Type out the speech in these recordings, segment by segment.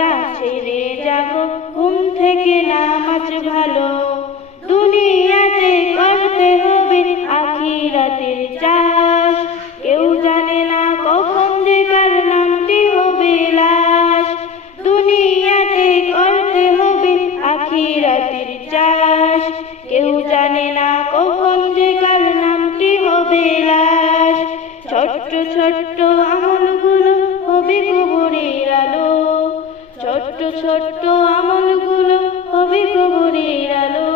অলসতা ছেড়ে যাব, ঘুম থেকে নামাজ ভালো। দুনিয়াতে করতে হবে আখিরাতের চাষ, কেউ জানে না কখন যে কার নামটি হবে লাশ। দুনিয়াতে করতে হবে আখিরাতের চাষ, কেউ জানে না কখন যে কার নামটি হবে লাশ। ছোট্ট ছোট্ট আমলগুলো হবে কবরের আলো, ছোট্ট ছোট্ট আমলগুলো হবে কবরের আলো।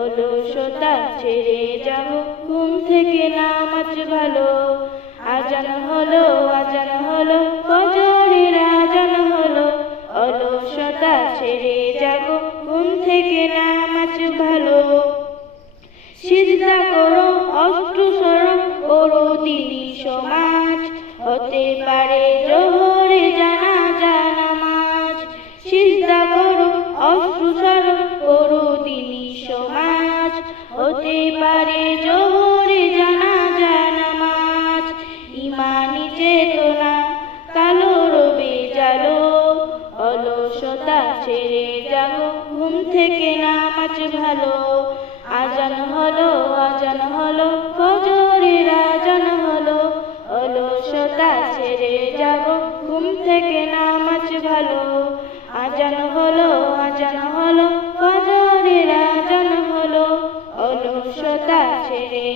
অলসতা ছেড়ে যাব, ঘুম থেকে নামাজ ভালো। আজান হলো, আজান হলো, ফজরের আজান হলো। অলসতা ছেড়ে যাব, ঘুম থেকে নামাজ ভালো। সিজদা করো, অষ্টসর করো দিনী সমাজ, হতে পারে জোহরে জানাজা নামাজ। সিজদা করো, অষ্টসর করো দিনী সমাজ, হতে পারে জোহরে জানাজা নামাজ। ইমানি চেতনা কালো রবে জালো, অলসতা ছেড়ে যাব, ঘুম থেকে নামাজ ভালো। আজান হলো, আজান হলো, ফজরের আজান হলো। অলসতা ছেড়ে যাব, ঘুম থেকে নামাজ ভালো। আজান হলো, আজান হলো, ফজরের আজান হলো। অলসতা ছেড়ে